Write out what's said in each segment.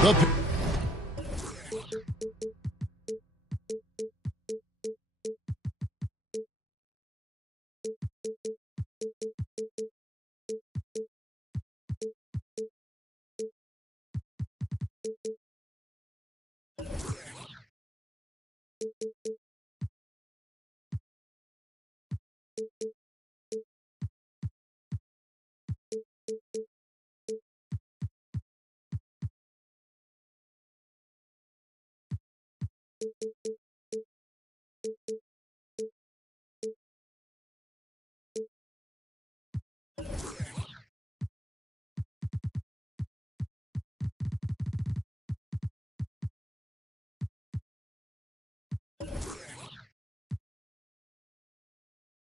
The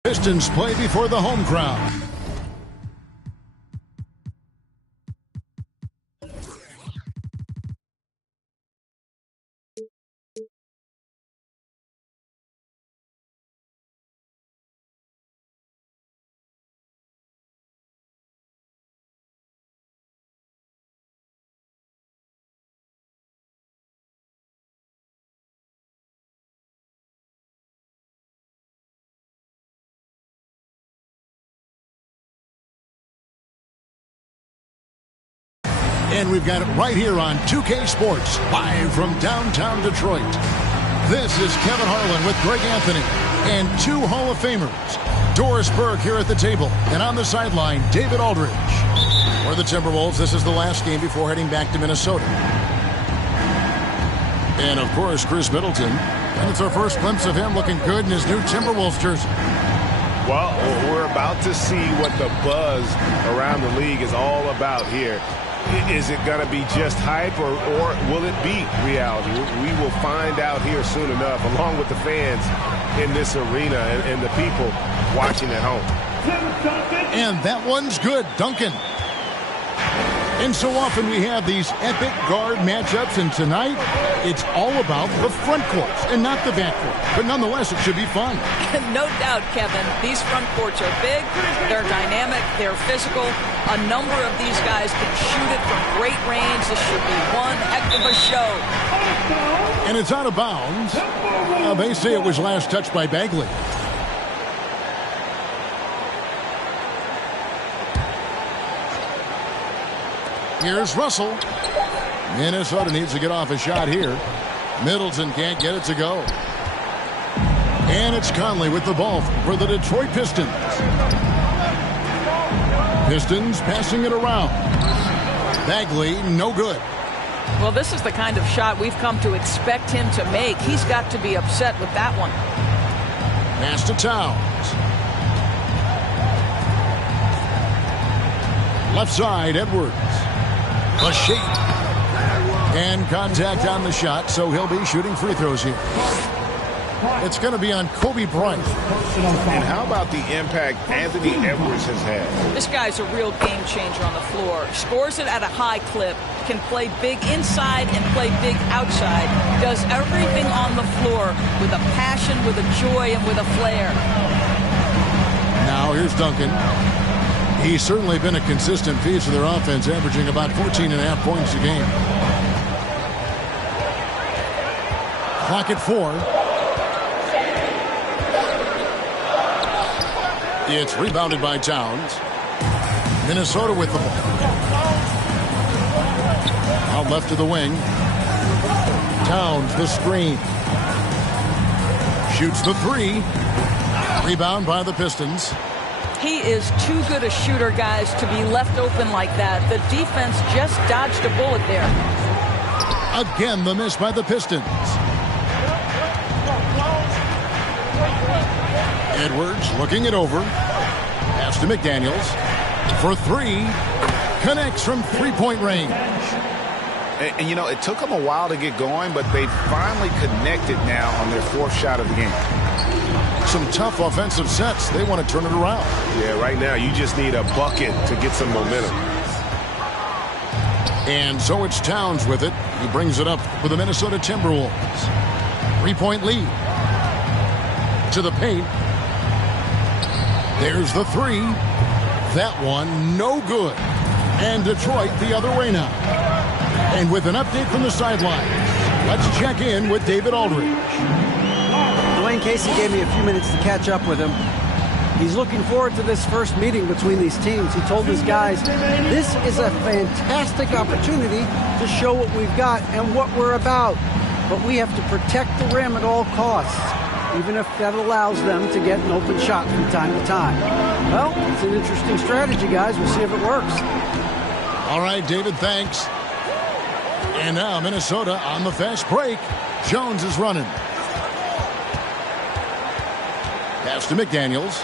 Pistons play before the home crowd. And we've got it right here on 2K Sports, live from downtown Detroit. This is Kevin Harlan with Greg Anthony and two Hall of Famers. Doris Burke here at the table, and on the sideline, David Aldridge. For the Timberwolves, this is the last game before heading back to Minnesota. And, of course, Chris Middleton. And it's our first glimpse of him looking good in his new Timberwolves jersey. Well, we're about to see what the buzz around the league is all about here. Is it going to be just hype, or will it be reality? We will find out here soon enough, along with the fans in this arena and the people watching at home. And that one's good, Duncan. And so often we have these epic guard matchups, and tonight it's all about the front courts and not the back court. But nonetheless, it should be fun. No doubt, Kevin. These front courts are big, they're dynamic, they're physical. A number of these guys can shoot it from great range. This should be one heck of a show. And it's out of bounds. They say it was last touched by Bagley. Here's Russell. Minnesota needs to get off a shot here. Middleton can't get it to go. And it's Conley with the ball for the Detroit Pistons. Pistons passing it around. Bagley, no good. Well, this is the kind of shot we've come to expect him to make. He's got to be upset with that one. Pass to Towns. Left side, Edwards. A shape. And contact on the shot, so he'll be shooting free throws here. It's going to be on Kobe Bryant. And how about the impact Anthony Edwards has had? This guy's a real game changer on the floor. Scores it at a high clip. Can play big inside and play big outside. Does everything on the floor with a passion, with a joy, and with a flair. Now here's Duncan. He's certainly been a consistent piece of their offense, averaging about 14.5 points a game. Clock at 4. It's rebounded by Towns. Minnesota with the ball. Out left to the wing. Towns, the screen. Shoots the 3. Rebound by the Pistons. He is too good a shooter, guys, to be left open like that. The defense just dodged a bullet there. Again, the miss by the Pistons. Edwards looking it over. Pass to McDaniels. For 3. Connects from three-point range. And, you know, it took them a while to get going, but they finally connected now on their 4th shot of the game. Some tough offensive sets. They want to turn it around. Yeah, right now you just need a bucket to get some momentum. And so it's Towns with it. He brings it up for the Minnesota Timberwolves. 3-point lead. To the paint. There's the 3. That one no good. And Detroit the other way now. And with an update from the sideline, let's check in with David Aldridge. Dwayne Casey gave me a few minutes to catch up with him. He's looking forward to this first meeting between these teams. He told his guys, this is a fantastic opportunity to show what we've got and what we're about. But we have to protect the rim at all costs, even if that allows them to get an open shot from time to time. Well, it's an interesting strategy, guys. We'll see if it works. All right, David, thanks. And now Minnesota on the fast break. Jones is running. Pass to McDaniels.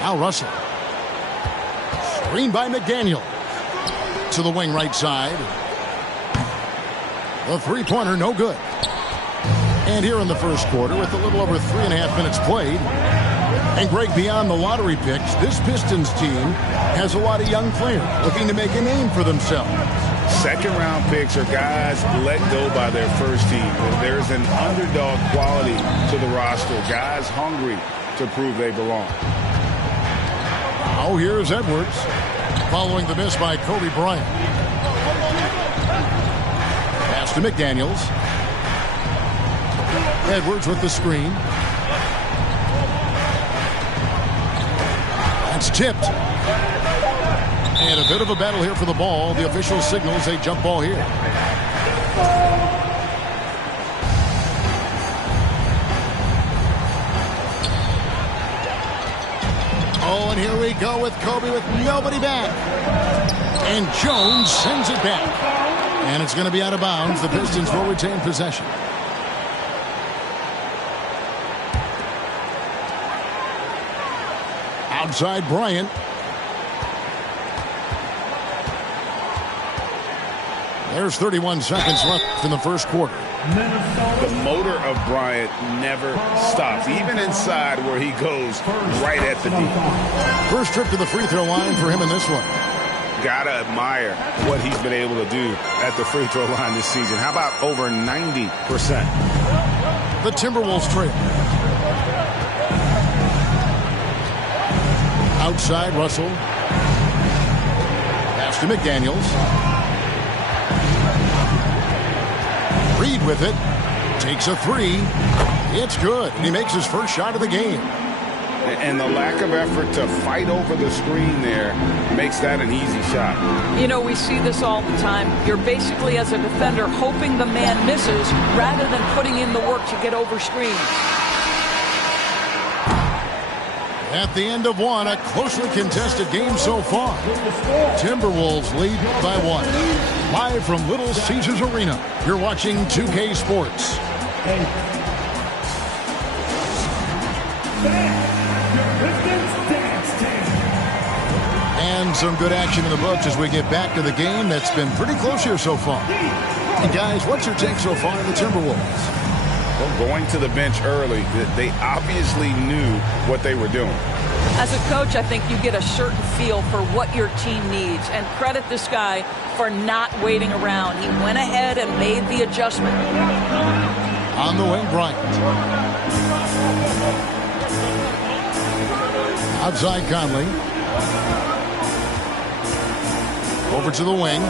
Now Russell. Screen by McDaniel. To the wing right side. The three-pointer, no good. And here in the first quarter, with a little over 3.5 minutes played. And Greg, beyond the lottery picks, this Pistons team has a lot of young players looking to make a name for themselves. Second-round picks are guys let go by their first team. There's an underdog quality to the roster. Guys hungry to prove they belong. Now here's Edwards, following the miss by Kobe Bryant. Pass to McDaniels. Edwards with the screen. That's tipped. And a bit of a battle here for the ball. The official signals a jump ball here. Oh, and here we go with Kobe with nobody back. And Jones sends it back. And it's going to be out of bounds. The Pistons will retain possession. Outside Bryant. There's 31 seconds left in the first quarter. The motor of Bryant never stops, even inside where he goes right at the D. First trip to the free throw line for him in this one. Gotta admire what he's been able to do at the free throw line this season. How about over 90%? The Timberwolves trail. Outside Russell. Pass to McDaniels. Reed with it. Takes a three. It's good. And he makes his first shot of the game. And the lack of effort to fight over the screen there makes that an easy shot. You know, we see this all the time. You're basically, as a defender, hoping the man misses rather than putting in the work to get over screens. At the end of one, a closely contested game so far. Timberwolves lead by 1. Live from Little Caesars Arena, you're watching 2K Sports. And some good action in the books as we get back to the game that's been pretty close here so far. And guys, what's your take so far on the Timberwolves? Well, going to the bench early, they obviously knew what they were doing. As a coach, I think you get a certain feel for what your team needs, and credit this guy for not waiting around. He went ahead and made the adjustment. On the wing, Bryant. Outside Conley. Over to the wing.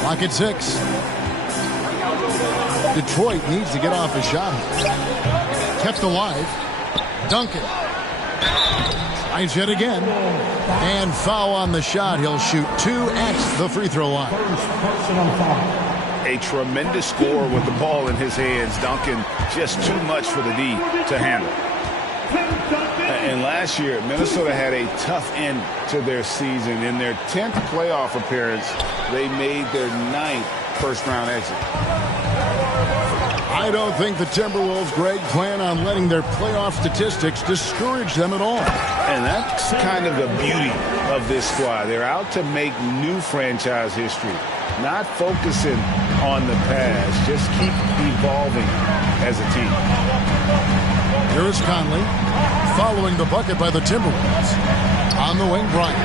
Clock at 6. Detroit needs to get off a shot. Kept alive. Duncan. Tries yet again. And foul on the shot. He'll shoot 2 at the free throw line. A tremendous score with the ball in his hands. Duncan just too much for the D to handle. And last year, Minnesota had a tough end to their season. In their 10th playoff appearance, they made their 9th first-round exit. I don't think the Timberwolves, Greg, plan on letting their playoff statistics discourage them at all. And that's kind of the beauty of this squad. They're out to make new franchise history, not focusing on the past. Just keep evolving as a team. Here is Conley, following the bucket by the Timberwolves. On the wing, Bryant.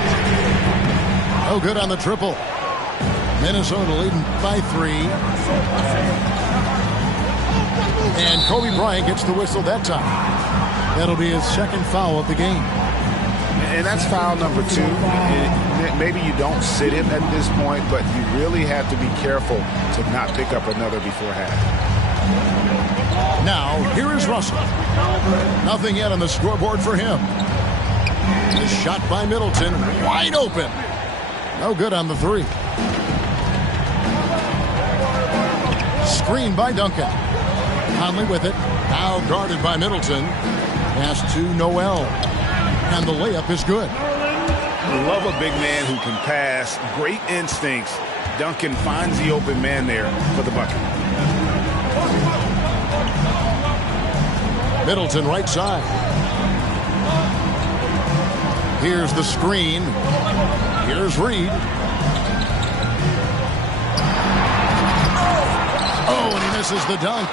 No good on the triple. Minnesota leading by 3. And Kobe Bryant gets the whistle that time. That'll be his second foul of the game. And that's foul number 2. Maybe you don't sit him at this point, but you really have to be careful to not pick up another before half. Now, here is Russell. Nothing yet on the scoreboard for him. The shot by Middleton, wide open. No good on the 3. Screen by Duncan. Conley with it. Now guarded by Middleton. Pass to Noel. And the layup is good. Love a big man who can pass. Great instincts. Duncan finds the open man there for the bucket. Middleton right side. Here's the screen. Here's Reed. Oh, and he misses the dunk.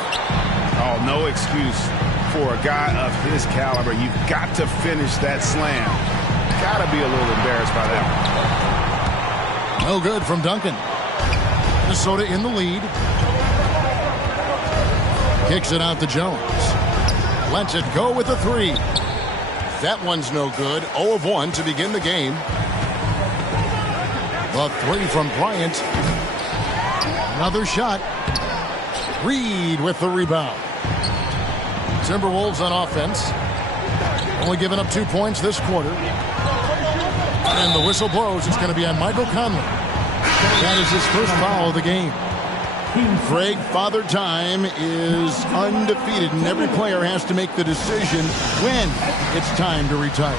Oh, no excuse for a guy of his caliber. You've got to finish that slam. Got to be a little embarrassed by that one. No good from Duncan. Minnesota in the lead. Kicks it out to Jones. Lets it go with the 3. That one's no good. 0 of 1 to begin the game. The 3 from Bryant. Another shot. Reed with the rebound. Timberwolves on offense. Only giving up 2 points this quarter. And the whistle blows. It's going to be on Michael Conley. That is his first foul of the game. Greg, Father Time is undefeated, and every player has to make the decision when it's time to retire.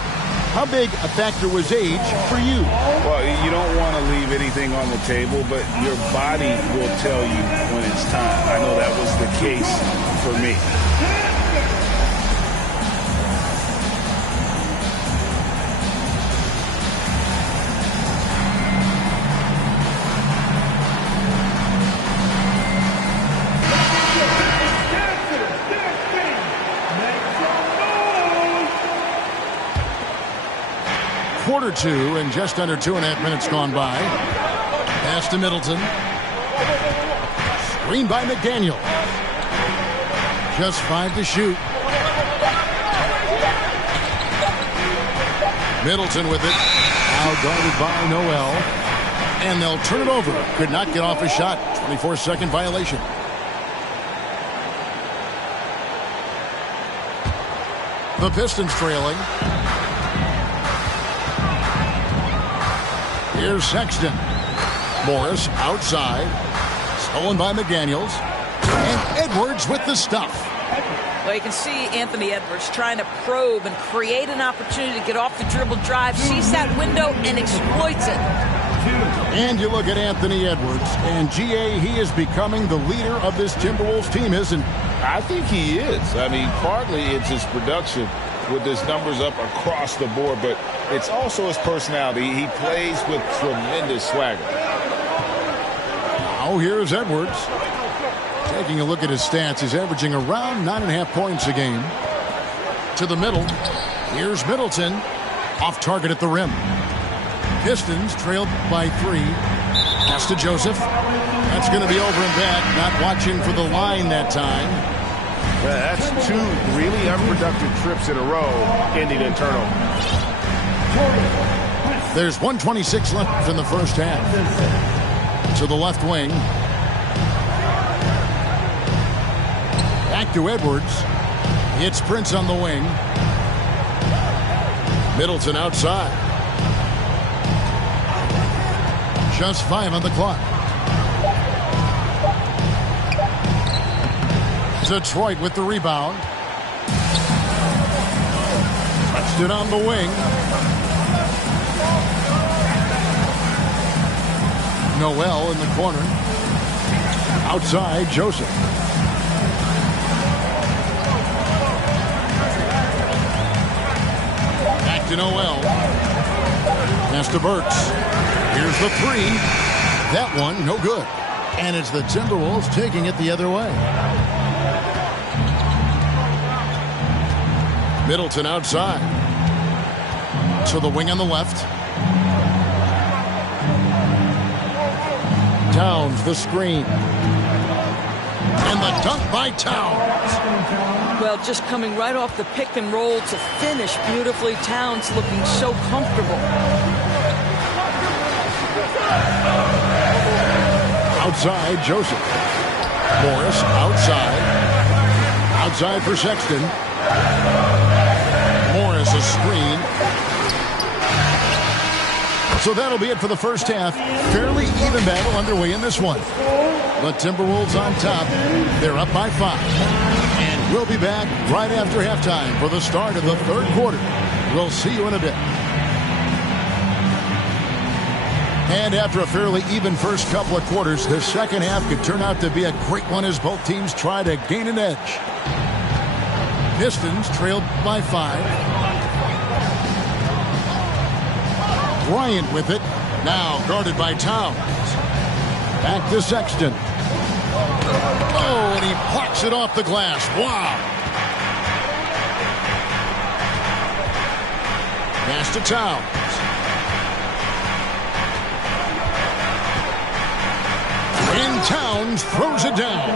How big a factor was age for you? Well, you don't want to leave anything on the table, but your body will tell you when it's time. I know that was the case for me. Quarter 2 and just under 2.5 minutes gone by. Pass to Middleton. Screen by McDaniel. Just 5 to shoot. Middleton with it. Now guarded by Noel. And they'll turn it over. Could not get off a shot. 24-second violation. The Pistons trailing. Here's Sexton. Morris outside. Stolen by McDaniels. And Edwards with the stuff. Well, you can see Anthony Edwards trying to probe and create an opportunity to get off the dribble drive. Sees that window and exploits it. And you look at Anthony Edwards. And, G.A., he is becoming the leader of this Timberwolves team, isn't he? I think he is. I mean, partly it's his production with his numbers up across the board, but it's also his personality. He plays with tremendous swagger. Now here's Edwards. Taking a look at his stats, he's averaging around 9.5 points a game. To the middle. Here's Middleton. Off target at the rim. Pistons trailed by 3. Pass to Joseph. That's going to be over and back. Not watching for the line that time. That's 2 really unproductive trips in a row, ending in turnover. There's 1:26 left in the first half. To the left wing. Back to Edwards. It's Prince on the wing. Middleton outside. Just 5 on the clock. Detroit with the rebound. Touched it on the wing. Noel in the corner. Outside, Joseph. Back to Noel. Pass to Burks. Here's the 3. That one, no good. And it's the Timberwolves taking it the other way. Middleton outside. To the wing on the left. Towns the screen. And the dunk by Towns. Well, just coming right off the pick and roll to finish beautifully. Towns looking so comfortable. Outside, Joseph. Morris outside. Outside for Sexton. Morris a screen. So that'll be it for the first half. Fairly even battle underway in this one. The Timberwolves on top. They're up by 5. And we'll be back right after halftime for the start of the third quarter. We'll see you in a bit. And after a fairly even first couple of quarters, the second half could turn out to be a great one as both teams try to gain an edge. Pistons trailed by 5. Bryant with it. Now guarded by Towns. Back to Sexton. Oh, and he plucks it off the glass. Wow. Pass to Towns. And Towns throws it down.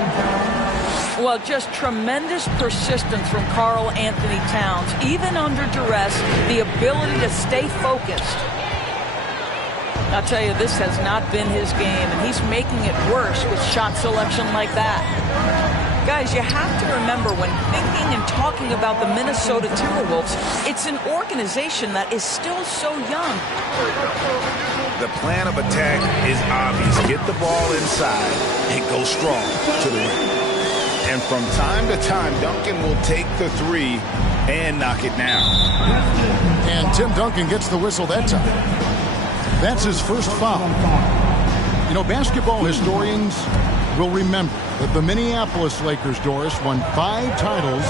Well, just tremendous persistence from Karl Anthony Towns. Even under duress, the ability to stay focused. I'll tell you, this has not been his game, and he's making it worse with shot selection like that. Guys, you have to remember when thinking and talking about the Minnesota Timberwolves, it's an organization that is still so young. The plan of attack is obvious. Get the ball inside and go strong to the rim. And from time to time, Duncan will take the 3 and knock it down. And Tim Duncan gets the whistle that time. That's his first foul. You know, basketball historians will remember that the Minneapolis Lakers, Doris, won 5 titles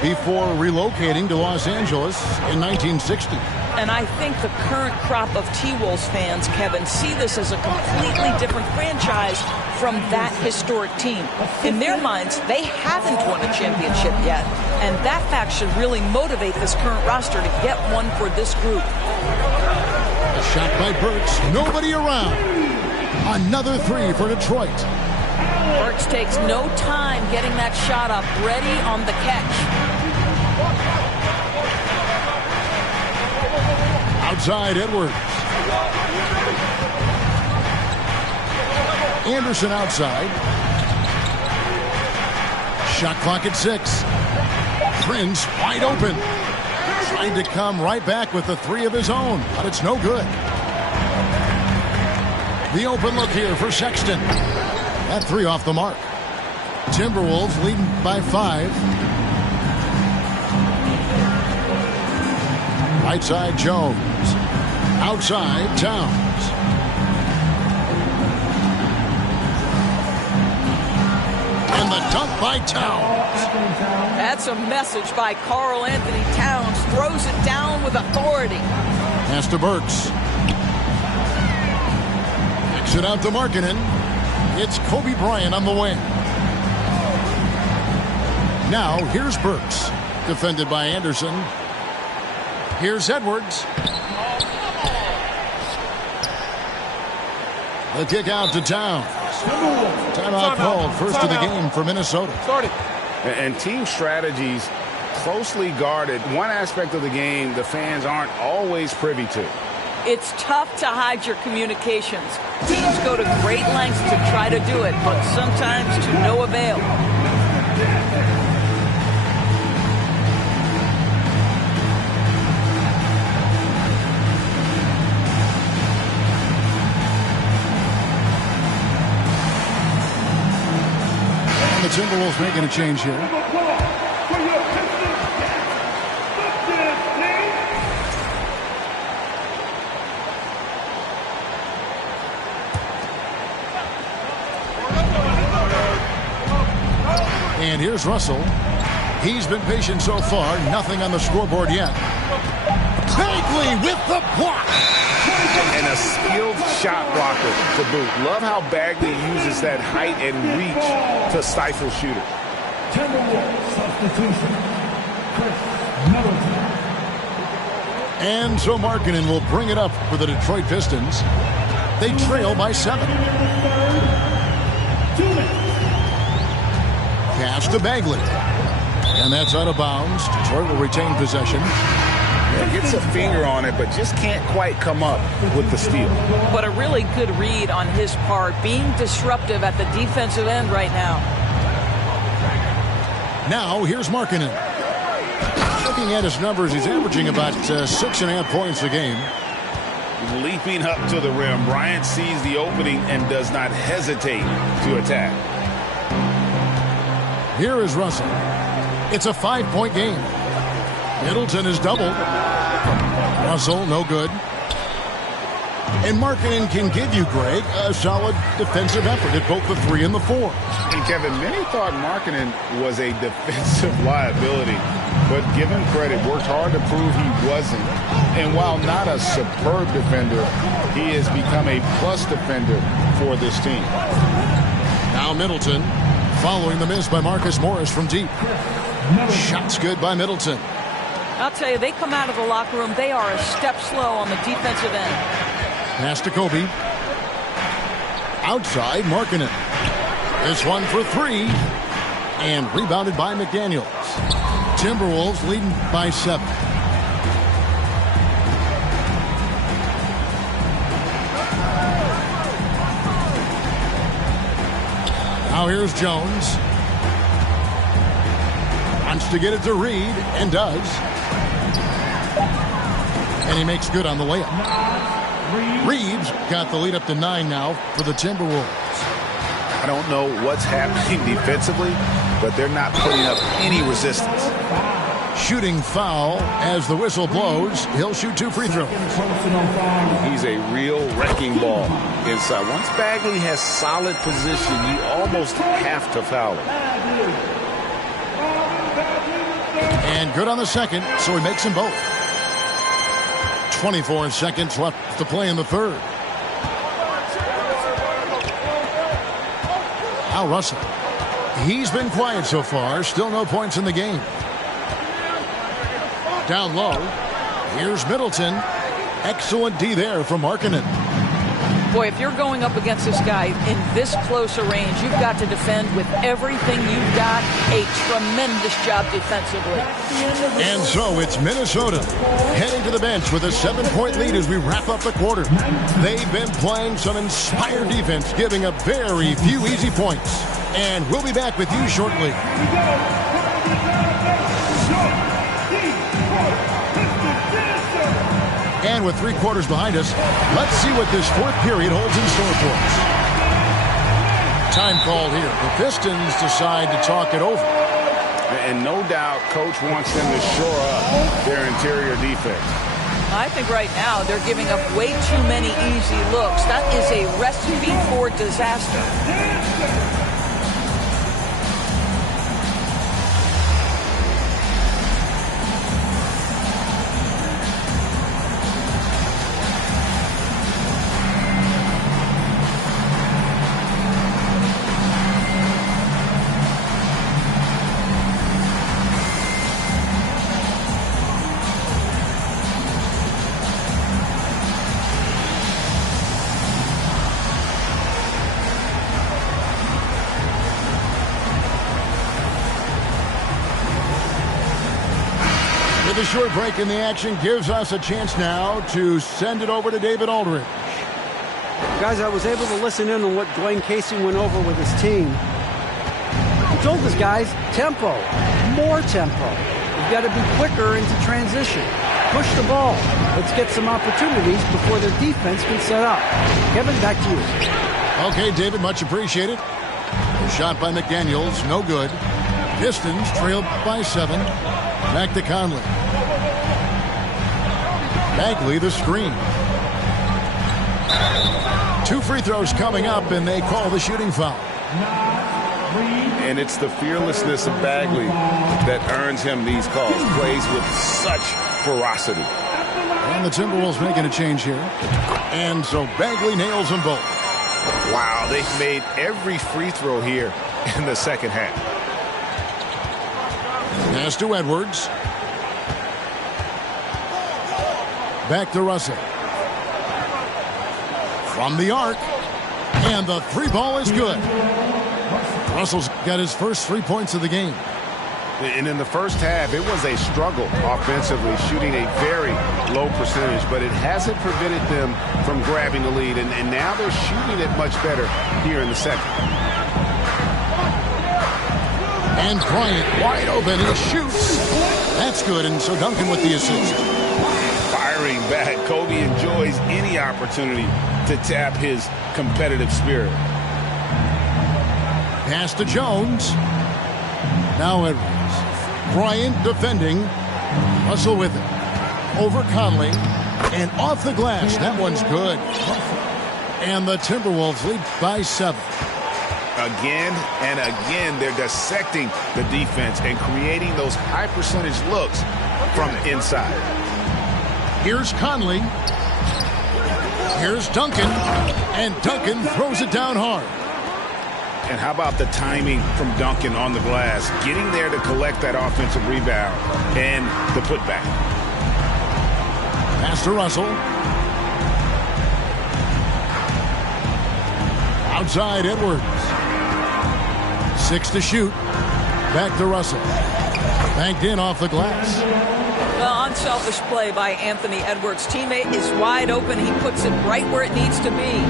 before relocating to Los Angeles in 1960. And I think the current crop of T-Wolves fans, Kevin, see this as a completely different franchise from that historic team. In their minds, they haven't won a championship yet. And that fact should really motivate this current roster to get one for this group. A shot by Burks. Nobody around. Another 3 for Detroit. Burks takes no time getting that shot up, ready on the catch. Outside, Edwards. Anderson outside. Shot clock at 6. Prince wide open. Trying to come right back with the 3 of his own, but it's no good. The open look here for Sexton. That 3 off the mark. Timberwolves leading by 5. Right side, Jones. Outside, Towns. And the dunk by Towns. That's a message by Karl Anthony Towns. Throws it down with authority. Pass to Burks. Kicks it out to Markkanen. It's Kobe Bryant on the wing. Now, here's Burks. Defended by Anderson. Here's Edwards. The kick out to Towns. Timeout called. First of the game for Minnesota. And team strategies closely guarded. One aspect of the game the fans aren't always privy to. It's tough to hide your communications. Teams go to great lengths to try to do it, but sometimes to no avail. The Timberwolves making a change here. And here's Russell. He's been patient so far. Nothing on the scoreboard yet. Bagley with the block. And a skilled shot blocker to boot. Love how Bagley uses that height and reach to stifle shooters. And so Markkanen will bring it up for the Detroit Pistons. They trail by 7. Pass to Bagley. And that's out of bounds. Detroit will retain possession. Yeah, gets a finger on it, but just can't quite come up with the steal. But a really good read on his part, being disruptive at the defensive end right now. Now, here's Markkanen. Looking at his numbers, he's averaging about 6.5 points a game. Leaping up to the rim, Bryant sees the opening and does not hesitate to attack. Here is Russell. It's a 5-point game. Middleton is doubled. Russell, no good. And Markkanen can give you, Greg, a solid defensive effort at both the 3 and the 4. And Kevin, many thought Markkanen was a defensive liability, but given credit, worked hard to prove he wasn't. And while not a superb defender, he has become a plus defender for this team. Now Middleton, following the miss by Marcus Morris from deep. Shots good by Middleton. I'll tell you, they come out of the locker room, they are a step slow on the defensive end. Pass to Kobe. Outside, Markkanen. This one for 3. And rebounded by McDaniels. Timberwolves leading by 7. Now here's Jones. Wants to get it to Reed, and does. And he makes good on the layup. Reeves got the lead up to 9 now for the Timberwolves. I don't know what's happening defensively, but they're not putting up any resistance. Shooting foul as the whistle blows. He'll shoot 2 free throws. He's a real wrecking ball inside. Once Bagley has solid position, you almost have to foul him. And good on the second, so he makes them both. 24 seconds left to play in the third. Now Russell. He's been quiet so far. Still no points in the game. Down low. Here's Middleton. Excellent D there from Markkanen. Boy, if you're going up against this guy in this close a range, you've got to defend with everything you've got. A tremendous job defensively. And so it's Minnesota heading to the bench with a 7-point lead as we wrap up the quarter. They've been playing some inspired defense, giving up very few easy points. And we'll be back with you shortly. And with 3 quarters behind us, let's see what this 4th period holds in store for us. Time called here. The Pistons decide to talk it over. And no doubt, Coach wants them to shore up their interior defense. I think right now they're giving up way too many easy looks. That is a recipe for disaster. The short break in the action gives us a chance now to send it over to David Aldridge. Guys, I was able to listen in on what Dwayne Casey went over with his team. He told his guys, tempo, more tempo. You've got to be quicker into transition. Push the ball. Let's get some opportunities before their defense can set up. Kevin, back to you. Okay, David, much appreciated. Shot by McDaniels, no good. Pistons trailed by 7. Back to Conley. Bagley the screen. 2 free throws coming up, and they call the shooting foul. And it's the fearlessness of Bagley that earns him these calls. Plays with such ferocity. And the Timberwolves making a change here. And so Bagley nails them both. Wow, they've made every free throw here in the second half. Pass to Edwards. Back to Russell. From the arc. And the 3 ball is good. Russell's got his first 3 points of the game. And in the first half, it was a struggle offensively, shooting a very low percentage, but it hasn't prevented them from grabbing the lead. And now they're shooting it much better here in the second. And Bryant wide open. He shoots. That's good. And so Duncan with the assist. Firing back. Kobe enjoys any opportunity to tap his competitive spirit. Pass to Jones. Now Edwards. Bryant defending. Russell with it. Over Conley. And off the glass. That one's good. And the Timberwolves lead by 7. Again and again, they're dissecting the defense and creating those high percentage looks from inside. Here's Conley. Here's Duncan. And Duncan throws it down hard. And how about the timing from Duncan on the glass, getting there to collect that offensive rebound and the putback. Pass to Russell. Outside Edwards. 6 to shoot. Back to Russell. Banked in off the glass. Well, unselfish play by Anthony Edwards. Teammate is wide open. He puts it right where it needs to be.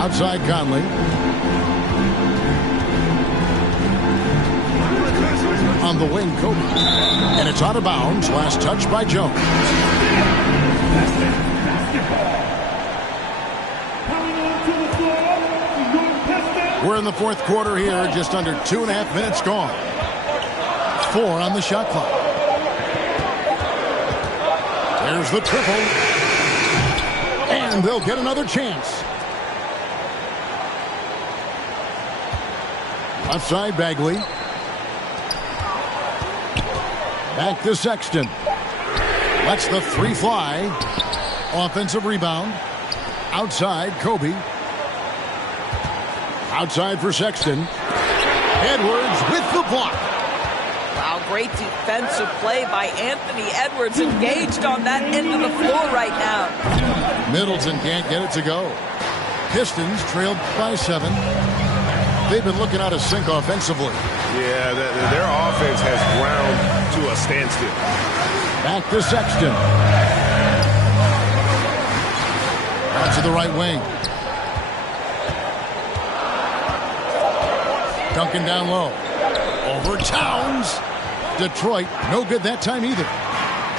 Outside Conley. On the wing, Kobe. And it's out of bounds. Last touch by Jones. We're in the fourth quarter here. Just under 2.5 minutes gone. 4 on the shot clock. There's the triple. And they'll get another chance. Left side, Bagley. Back to Sexton. Lets the 3 fly. Offensive rebound. Outside, Kobe. Outside for Sexton. Edwards with the block. Wow, great defensive play by Anthony Edwards, engaged on that end of the floor right now. Middleton can't get it to go. Pistons trailed by 7. They've been looking out of sync offensively. Yeah, their offense has ground to a standstill. Back to Sexton. Out to the right wing. Duncan down low. Over Towns. Detroit, no good that time either.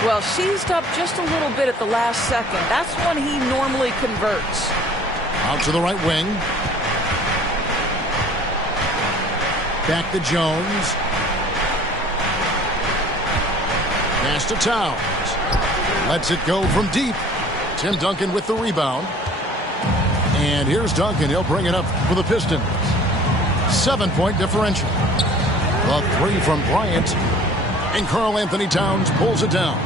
Well, seized up just a little bit at the last second. That's when he normally converts. Out to the right wing. Back to Jones. Pass to Towns. Lets it go from deep. Tim Duncan with the rebound. And here's Duncan. He'll bring it up for the Pistons. 7-point differential. The 3 from Bryant. And Karl Anthony Towns pulls it down.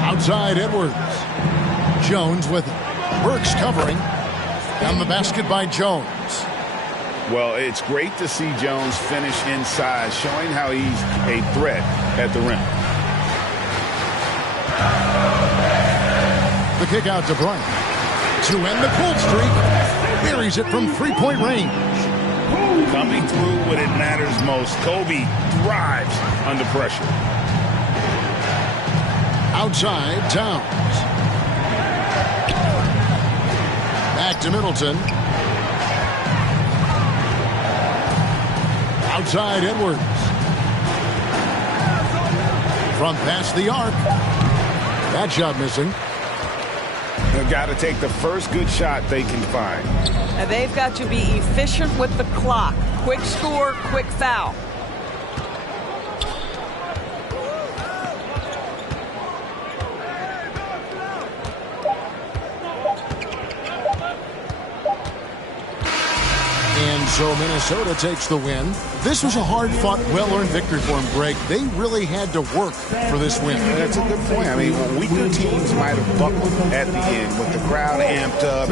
Outside Edwards. Jones with it. Burks covering. On the basket by Jones. Well, it's great to see Jones finish inside, showing how he's a threat at the rim. The kick out to Bryant. To end the cold streak. Buries it from 3-point range. Coming through when it matters most. Kobe thrives under pressure. Outside, Towns. Back to Middleton. Outside, Edwards. From past the arc. That shot missing. They've got to take the first good shot they can find. And they've got to be efficient with the clock. Quick score, quick foul. And so Minnesota takes the win. This was a hard-fought, well-earned victory for them, Greg. They really had to work for this win. That's a good point. I mean, weaker teams might have buckled at the end with the crowd amped up.